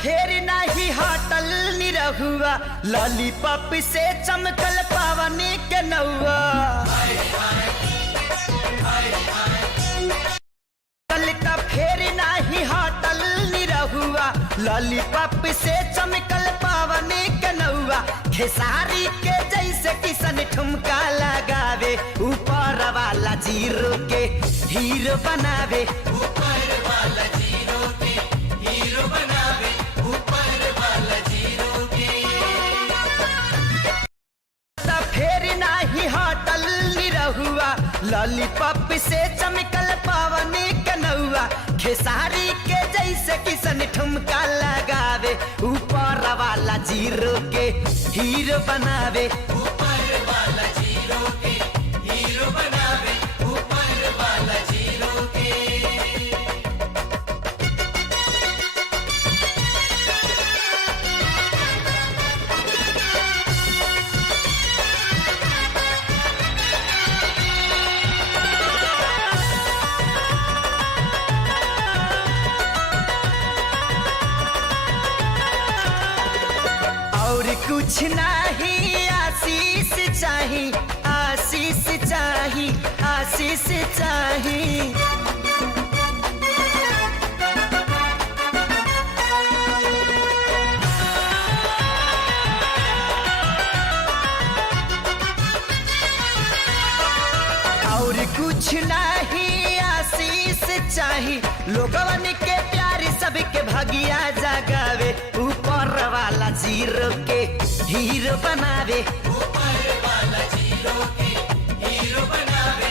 फेर नहीं हटल निरहुआ, लॉलीपॉप से चमकल पावनी के नौआ। ललिता फेर नहीं हटल निरहुआ, लॉलीपॉप से चमकल पावनी के नौआ। खेसारी के जैसे किसन ठुमका लगावे, ऊपर वाला जीरो के हीरो बनावे। ऊपर वाला जीरो के हीरो बनावे, ऊपर वाला जीरो के। फेर नहीं हटल निरहुआ, लॉलीपॉप से चमकल पावनी के नौआ। खेसारी के जैसे किसन ठुमका लगावे, ऊपर वाला जीरो के हीरो बनावे। ऊपर वाला जीरो के हीरो बनावे, ऊपर वाला जीरो के। और कुछ नहीं आशीष चाही, आशीष चाही, आशीष चाही। और कुछ नहीं आशीष चाही, लोगवन के प्यार सबके भगिया जगावे। ऊपर वाला जीरो के हीरो बनावे। ऊपर वाला जीरो के हीरो बनावे,